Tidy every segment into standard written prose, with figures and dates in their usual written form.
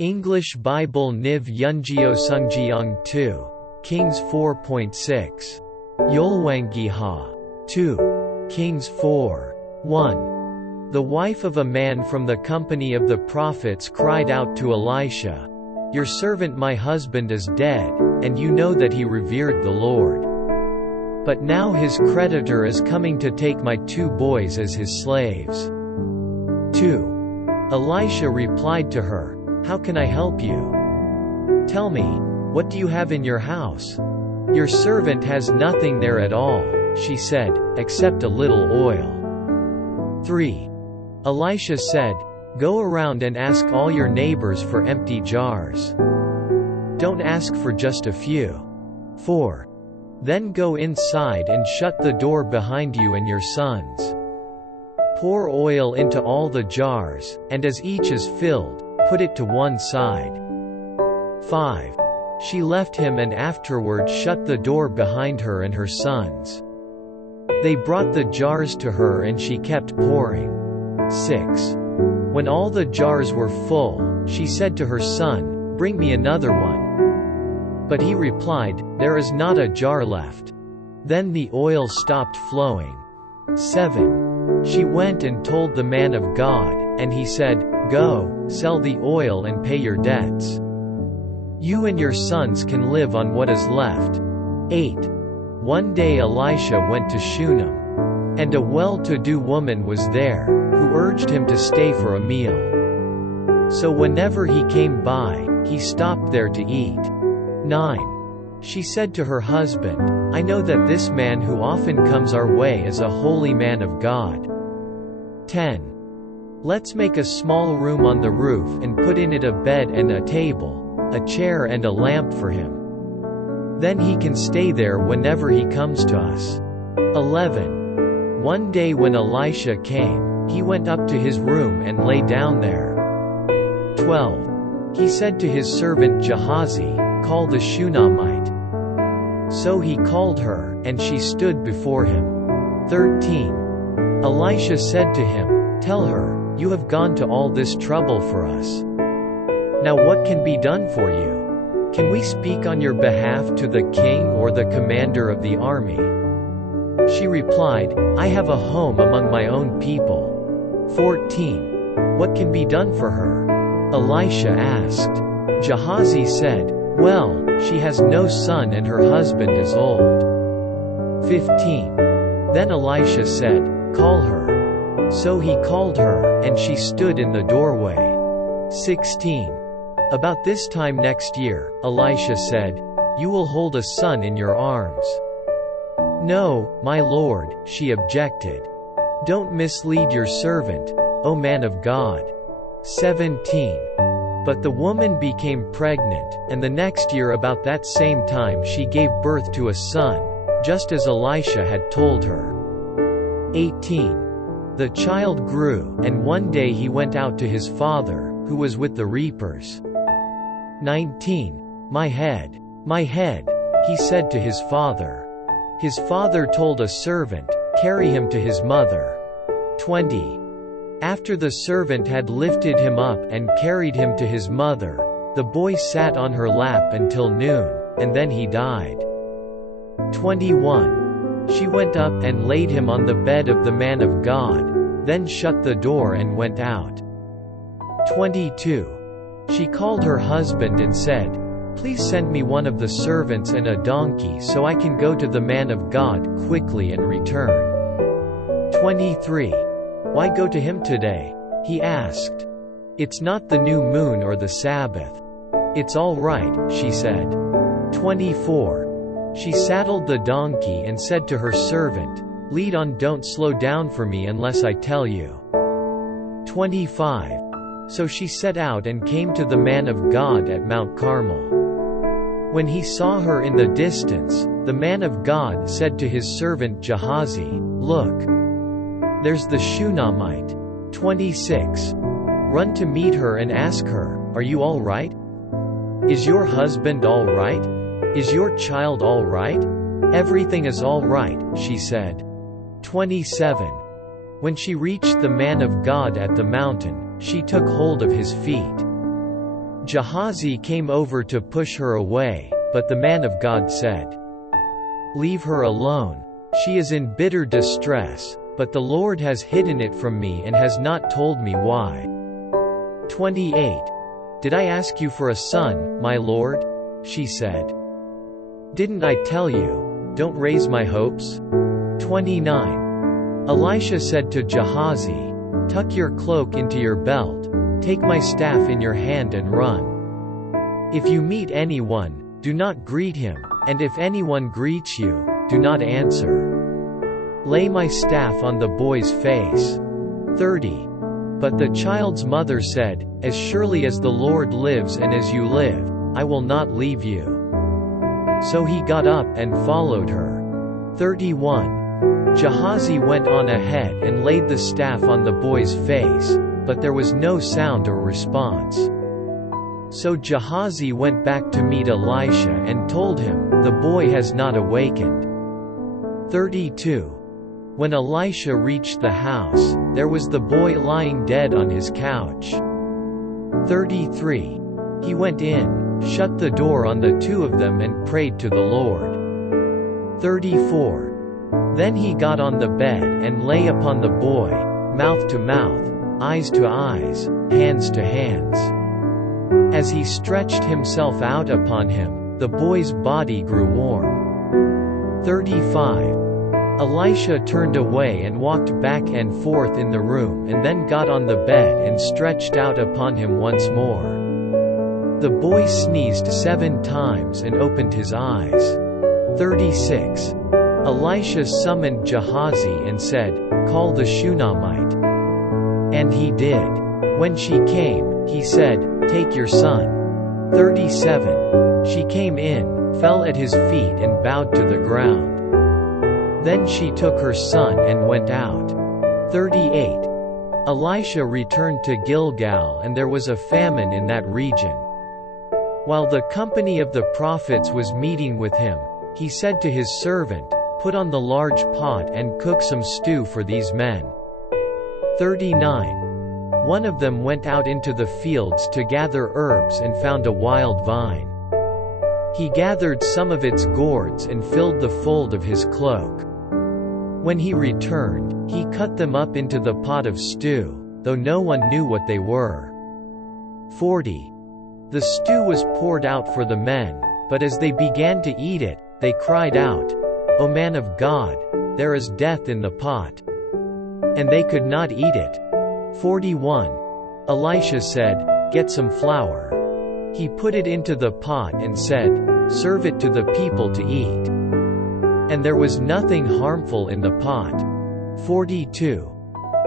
English Bible NIV 영어성경 2.Kings 4.6. 열왕기하 2.Kings4. 1. The wife of a man from the company of the prophets cried out to Elisha, "Your servant my husband is dead, and you know that he revered the Lord. But now his creditor is coming to take my 2 boys as his slaves." 2. Elisha replied to her, "How can I help you? Tell me, what do you have in your house?" "Your servant has nothing there at all," she said, "except a little oil." 3. Elisha said, "Go around and ask all your neighbors for empty jars. Don't ask for just a few." 4. Then go inside and shut the door behind you and your sons. Pour oil into all the jars, and as each is filled, put it to one side. 5. She left him and afterward shut the door behind her and her sons. They brought the jars to her and she kept pouring. 6. When all the jars were full, she said to her son, "Bring me another one." But he replied, "There is not a jar left." Then the oil stopped flowing. 7. She went and told the man of God, and he said, "Go, sell the oil and pay your debts. You and your sons can live on what is left." 8. One day Elisha went to Shunem. And a well-to-do woman was there, who urged him to stay for a meal. So whenever he came by, he stopped there to eat. 9. She said to her husband, "I know that this man who often comes our way is a holy man of God." 10. Let's make a small room on the roof and put in it a bed and a table, a chair and a lamp for him. Then he can stay there whenever he comes to us. 11. One day when Elisha came, he went up to his room and lay down there. 12. He said to his servant Gehazi, "Call the Shunammite." So he called her, and she stood before him. 13. Elisha said to him, "Tell her, you have gone to all this trouble for us. Now what can be done for you? Can we speak on your behalf to the king or the commander of the army?" She replied, "I have a home among my own people." 14. What can be done for her? Elisha asked. Gehazi said, "Well, she has no son and her husband is old." 15. Then Elisha said, "Call her." So he called her, and she stood in the doorway. 16. About this time next year, Elisha said, "You will hold a son in your arms." "No, my lord," she objected. "Don't mislead your servant, O man of God." 17. But the woman became pregnant, and the next year about that same time she gave birth to a son, just as Elisha had told her. 18. The child grew, and one day he went out to his father, who was with the reapers. 19. My head," he said to his father. His father told a servant, "Carry him to his mother." 20. After the servant had lifted him up and carried him to his mother, the boy sat on her lap until noon, and then he died. 21. She went up and laid him on the bed of the man of God, then shut the door and went out. 22. She called her husband and said, "Please send me one of the servants and a donkey so I can go to the man of God quickly and return." 23. "Why go to him today?" he asked. "It's not the new moon or the Sabbath." "It's all right," she said. 24. She saddled the donkey and said to her servant, "Lead on, don't slow down for me unless I tell you." 25. So she set out and came to the man of God at Mount Carmel. When he saw her in the distance, the man of God said to his servant Gehazi, "Look, there's the Shunammite." 26. Run to meet her and ask her, "Are you all right? Is your husband all right? Is your child all right?" "Everything is all right," she said. 27. When she reached the man of God at the mountain, she took hold of his feet. Gehazi came over to push her away, but the man of God said, "Leave her alone. She is in bitter distress, but the Lord has hidden it from me and has not told me why." 28. "Did I ask you for a son, my lord?" she said. "Didn't I tell you, don't raise my hopes?" 29. Elisha said to Gehazi, "Tuck your cloak into your belt, take my staff in your hand and run. If you meet anyone, do not greet him, and if anyone greets you, do not answer. Lay my staff on the boy's face." 30. But the child's mother said, "As surely as the Lord lives and as you live, I will not leave you." So he got up and followed her. 31. Gehazi went on ahead and laid the staff on the boy's face, but there was no sound or response. So Gehazi went back to meet Elisha and told him, "The boy has not awakened." 32. When Elisha reached the house, there was the boy lying dead on his couch. 33. He went in, shut the door on the two of them and prayed to the Lord. 34. Then he got on the bed and lay upon the boy, mouth to mouth, eyes to eyes, hands to hands. As he stretched himself out upon him, the boy's body grew warm. 35. Elisha turned away and walked back and forth in the room and then got on the bed and stretched out upon him once more. The boy sneezed 7 times and opened his eyes. 36. Elisha summoned Gehazi and said, "Call the Shunammite." And he did. When she came, he said, "Take your son." 37. She came in, fell at his feet and bowed to the ground. Then she took her son and went out. 38. Elisha returned to Gilgal and there was a famine in that region. While the company of the prophets was meeting with him, he said to his servant, "Put on the large pot and cook some stew for these men." 39. One of them went out into the fields to gather herbs and found a wild vine. He gathered some of its gourds and filled the fold of his cloak. When he returned, he cut them up into the pot of stew, though no one knew what they were. 40. The stew was poured out for the men, but as they began to eat it, they cried out, "O man of God, there is death in the pot." And they could not eat it. 41. Elisha said, "Get some flour." He put it into the pot and said, "Serve it to the people to eat." And there was nothing harmful in the pot. 42.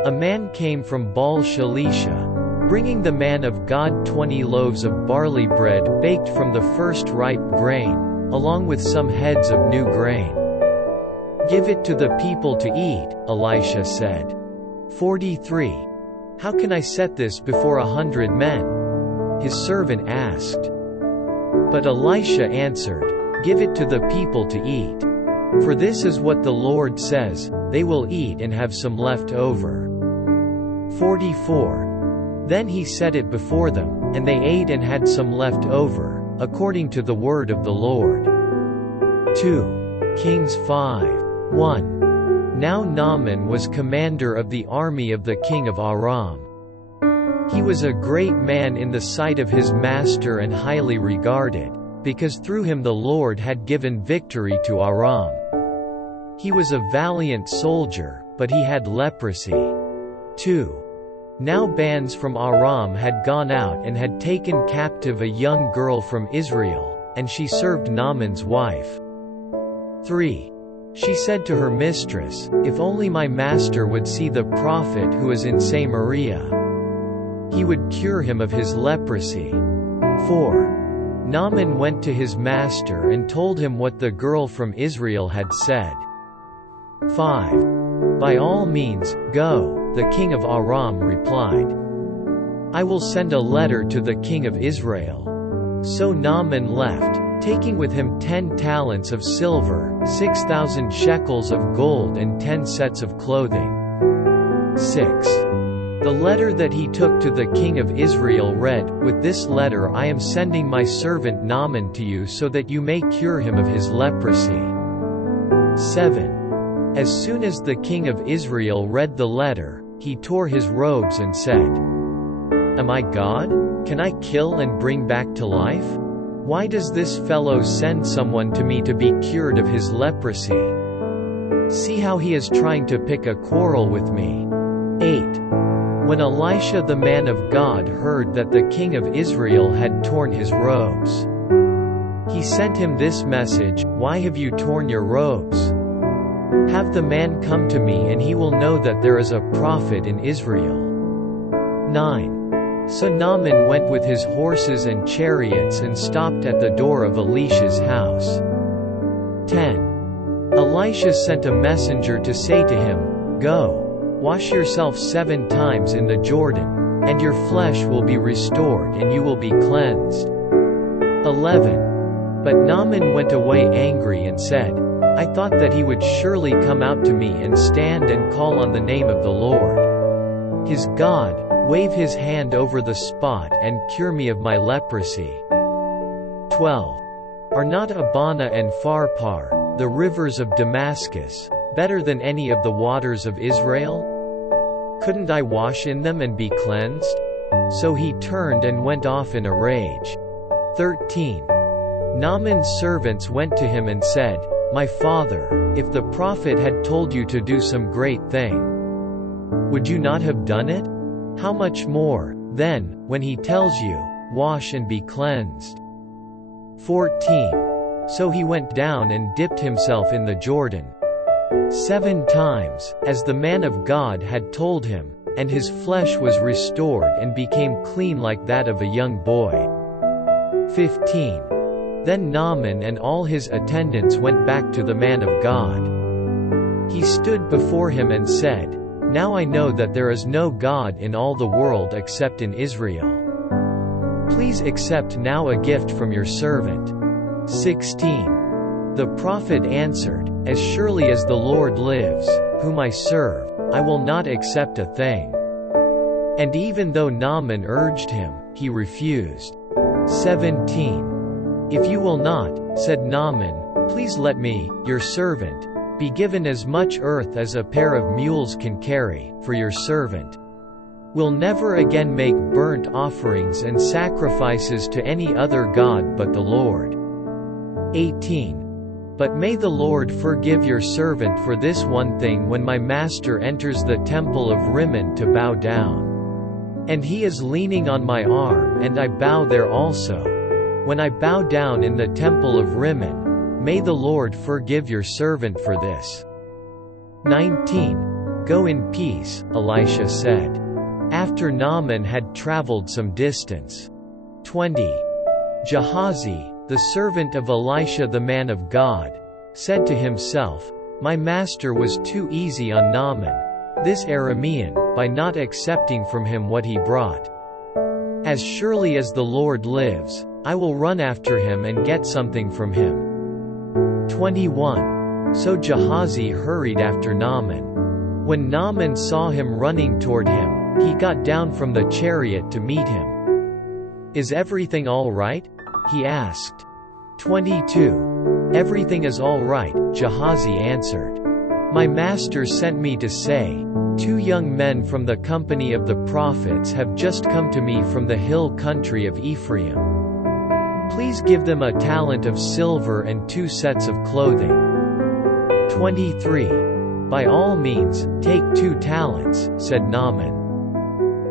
A man came from Baal-Shalisha, bringing the man of God 20 loaves of barley bread baked from the first ripe grain, along with some heads of new grain. "Give it to the people to eat," Elisha said. 43. "How can I set this before 100 men?" his servant asked. But Elisha answered, "Give it to the people to eat. For this is what the Lord says, they will eat and have some left over." 44. Then he set it before them, and they ate and had some left over, according to the word of the Lord. 2.Kings 5:1. Now Naaman was commander of the army of the king of Aram. He was a great man in the sight of his master and highly regarded, because through him the Lord had given victory to Aram. He was a valiant soldier, but he had leprosy. 2. Now bands from Aram had gone out and had taken captive a young girl from Israel, and she served Naaman's wife. 3. She said to her mistress, "If only my master would see the prophet who is in Samaria. He would cure him of his leprosy." 4. Naaman went to his master and told him what the girl from Israel had said. 5. "By all means, go," the king of Aram replied. "I will send a letter to the king of Israel." So Naaman left, taking with him 10 talents of silver, 6,000 shekels of gold and 10 sets of clothing. 6. The letter that he took to the king of Israel read, "With this letter I am sending my servant Naaman to you so that you may cure him of his leprosy." 7. As soon as the king of Israel read the letter, he tore his robes and said, "Am I God? Can I kill and bring back to life? Why does this fellow send someone to me to be cured of his leprosy? See how he is trying to pick a quarrel with me." 8. When Elisha the man of God heard that the king of Israel had torn his robes, he sent him this message, "Why have you torn your robes? Have the man come to me and he will know that there is a prophet in Israel." 9. So Naaman went with his horses and chariots and stopped at the door of Elisha's house. 10. Elisha sent a messenger to say to him, "Go, wash yourself 7 times in the Jordan, and your flesh will be restored and you will be cleansed." 11. But Naaman went away angry and said, "I thought that he would surely come out to me and stand and call on the name of the Lord his God, wave his hand over the spot and cure me of my leprosy." 12. Are not Abana and Pharpar, the rivers of Damascus, better than any of the waters of Israel? Couldn't I wash in them and be cleansed? So he turned and went off in a rage. 13. Naaman's servants went to him and said, "My father, if the prophet had told you to do some great thing, would you not have done it? How much more, then, when he tells you, 'Wash and be cleansed'?" 14. So he went down and dipped himself in the Jordan 7 times, as the man of God had told him, and his flesh was restored and became clean like that of a young boy. 15. Then Naaman and all his attendants went back to the man of God. He stood before him and said, "Now I know that there is no God in all the world except in Israel. Please accept now a gift from your servant." 16. The prophet answered, "As surely as the Lord lives, whom I serve, I will not accept a thing." And even though Naaman urged him, he refused. 17. "If you will not," said Naaman, "please let me, your servant, be given as much earth as a pair of mules can carry, for your servant will never again make burnt offerings and sacrifices to any other god but the Lord." 18. "But may the Lord forgive your servant for this one thing when my master enters the temple of Rimmon to bow down. And he is leaning on my arm and I bow there also. When I bow down in the temple of Rimmon, may the Lord forgive your servant for this." 19. "Go in peace," Elisha said, after Naaman had traveled some distance. 20. Gehazi, the servant of Elisha the man of God, said to himself, "My master was too easy on Naaman, this Aramean, by not accepting from him what he brought. As surely as the Lord lives, I will run after him and get something from him." 21. So Gehazi hurried after Naaman. When Naaman saw him running toward him, he got down from the chariot to meet him. "Is everything all right?" he asked. 22. "Everything is all right," Gehazi answered. "My master sent me to say, 2 young men from the company of the prophets have just come to me from the hill country of Ephraim. Please give them a talent of silver and 2 sets of clothing." 23. "By all means, take 2 talents, said Naaman.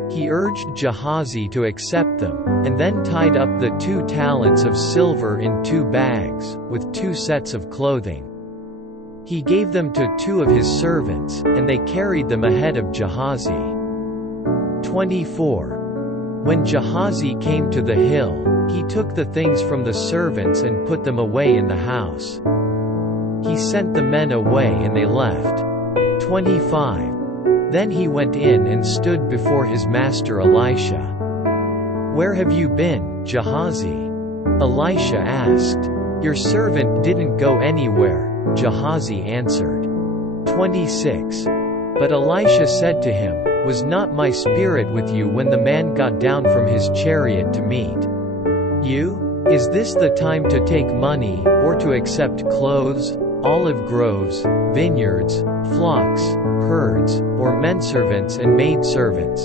He urged Gehazi to accept them, and then tied up the 2 talents of silver in 2 bags, with 2 sets of clothing. He gave them to 2 of his servants, and they carried them ahead of Gehazi. 24. When Gehazi came to the hill, he took the things from the servants and put them away in the house. He sent the men away and they left. 25. Then he went in and stood before his master Elisha. "Where have you been, Gehazi?" Elisha asked. "Your servant didn't go anywhere," Gehazi answered. 26. But Elisha said to him, Was not my spirit with you when the man got down from his chariot to meet you? Is this the time to take money, or to accept clothes, olive groves, vineyards, flocks, herds, or menservants and maidservants?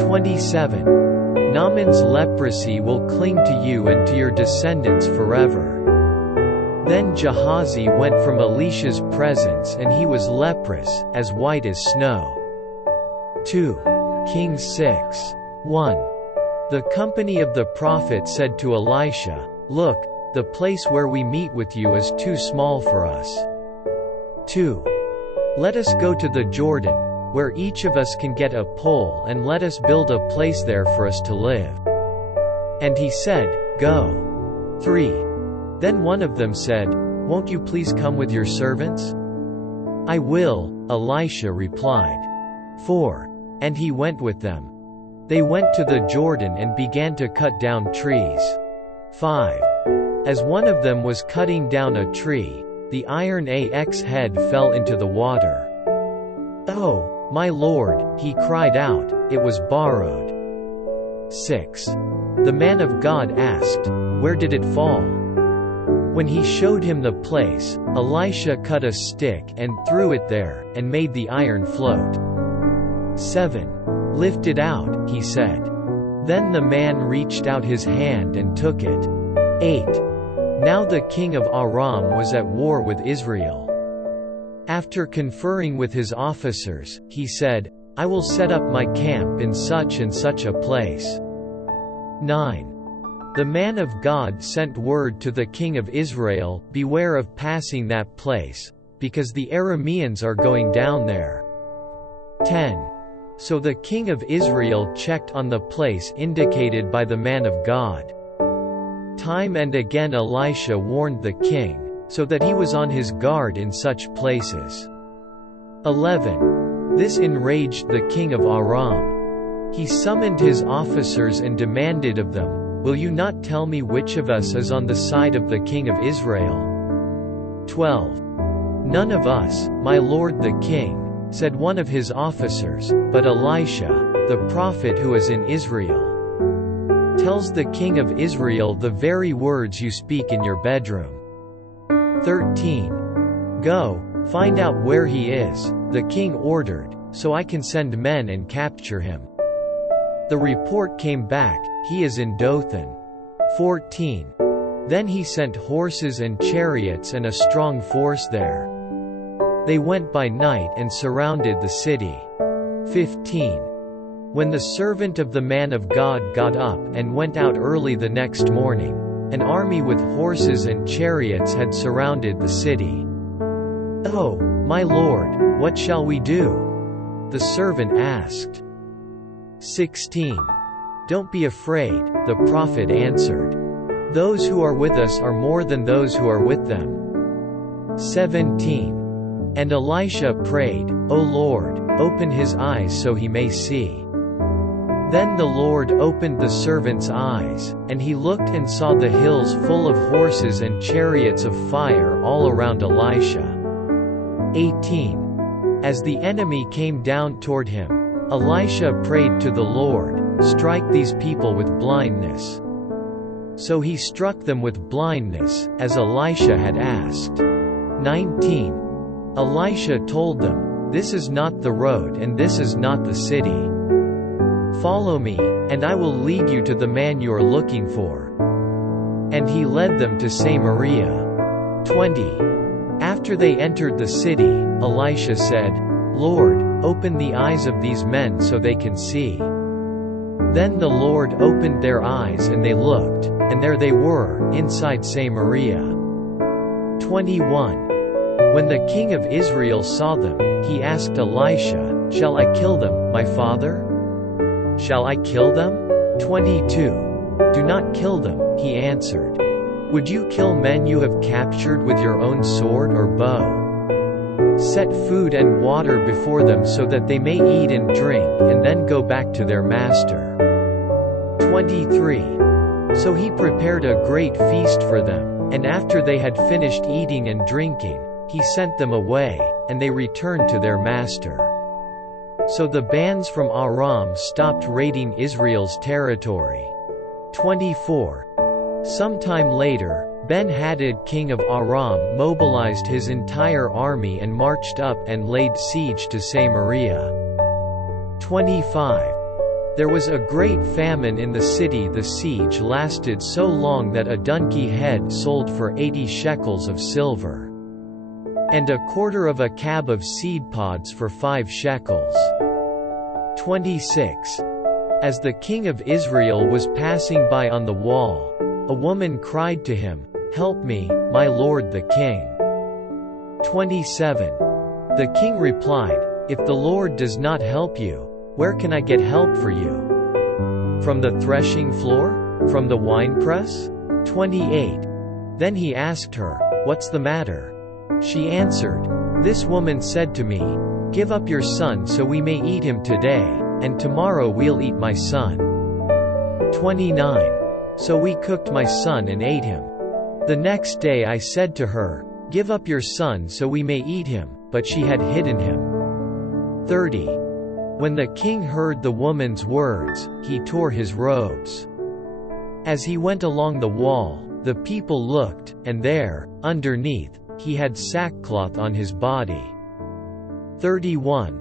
27. Naaman's leprosy will cling to you and to your descendants forever. Then Gehazi went from Elisha's presence and he was leprous, as white as snow. 2.Kings 6:1. The company of the prophets said to Elisha, "Look, the place where we meet with you is too small for us. 2. Let us go to the Jordan, where each of us can get a pole, and let us build a place there for us to live." And he said, "Go." 3. Then one of them said, "Won't you please come with your servants?" "I will," Elisha replied. 4. And he went with them. They went to the Jordan and began to cut down trees. 5. As one of them was cutting down a tree, the iron axe head fell into the water. "Oh, my lord," he cried out, "it was borrowed." 6. The man of God asked, "Where did it fall?" When he showed him the place, Elisha cut a stick and threw it there, and made the iron float. 7. "Lift it out," he said. Then the man reached out his hand and took it. 8. Now the king of Aram was at war with Israel. After conferring with his officers, he said, "I will set up my camp in such and such a place." 9. The man of God sent word to the king of Israel, "Beware of passing that place, because the Arameans are going down there." 10. So the king of Israel checked on the place indicated by the man of God. Time and again Elisha warned the king, so that he was on his guard in such places. 11. This enraged the king of Aram. He summoned his officers and demanded of them, "Will you not tell me which of us is on the side of the king of Israel?" 12. "None of us, my lord the king," said one of his officers, "but Elisha, the prophet who is in Israel, tells the king of Israel the very words you speak in your bedroom." 13. "Go, find out where he is," the king ordered, "so I can send men and capture him." The report came back, "He is in Dothan." 14. Then he sent horses and chariots and a strong force there. They went by night and surrounded the city. 15. When the servant of the man of God got up and went out early the next morning, an army with horses and chariots had surrounded the city. "Oh, my lord, what shall we do?" the servant asked. 16. "Don't be afraid," the prophet answered. "Those who are with us are more than those who are with them." 17. And Elisha prayed, "O Lord, open his eyes so he may see." Then the Lord opened the servant's eyes, and he looked and saw the hills full of horses and chariots of fire all around Elisha. 18. As the enemy came down toward him, Elisha prayed to the Lord, "Strike these people with blindness." So he struck them with blindness, as Elisha had asked. 19. Elisha told them, "This is not the road and this is not the city. Follow me, and I will lead you to the man you are looking for." And he led them to Samaria. 20. After they entered the city, Elisha said, "Lord, open the eyes of these men so they can see." Then the Lord opened their eyes and they looked, and there they were, inside Samaria. 21. When the king of Israel saw them, he asked Elisha, "Shall I kill them, my father? Shall I kill them?" 22. "Do not kill them," he answered. "Would you kill men you have captured with your own sword or bow? Set food and water before them so that they may eat and drink and then go back to their master." 23. So he prepared a great feast for them, and after they had finished eating and drinking, he sent them away, and they returned to their master. So the bands from Aram stopped raiding Israel's territory. 24. Sometime later, Ben-Hadad king of Aram mobilized his entire army and marched up and laid siege to Samaria. 25. There was a great famine in the city. The siege lasted so long that a donkey head sold for 80 shekels of silver, and a quarter of a cab of seed pods for 5 shekels. 26. As the king of Israel was passing by on the wall, a woman cried to him, "Help me, my lord the king." 27. The king replied, "If the Lord does not help you, where can I get help for you? From the threshing floor? From the winepress?" 28. Then he asked her, "What's the matter?" She answered, "This woman said to me, 'Give up your son so we may eat him today, and tomorrow we'll eat my son.' 29. So we cooked my son and ate him. The next day I said to her, 'Give up your son so we may eat him,' but she had hidden him." 30. When the king heard the woman's words, he tore his robes. As he went along the wall, the people looked, and there, underneath, he had sackcloth on his body. 31.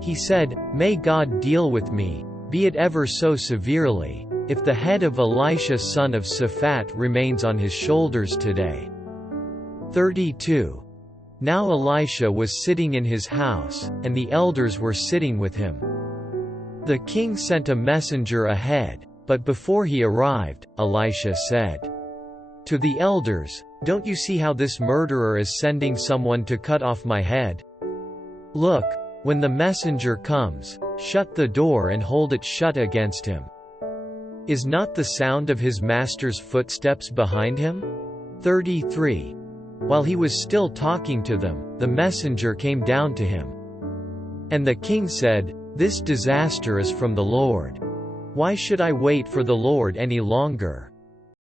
He said, "May God deal with me, be it ever so severely, if the head of Elisha son of Shaphat remains on his shoulders today." 32. Now Elisha was sitting in his house, and the elders were sitting with him. The king sent a messenger ahead, but before he arrived, Elisha said to the elders, "Don't you see how this murderer is sending someone to cut off my head? Look, when the messenger comes, shut the door and hold it shut against him. Is not the sound of his master's footsteps behind him?" 33. While he was still talking to them, the messenger came down to him. And the king said, "This disaster is from the Lord. Why should I wait for the Lord any longer?"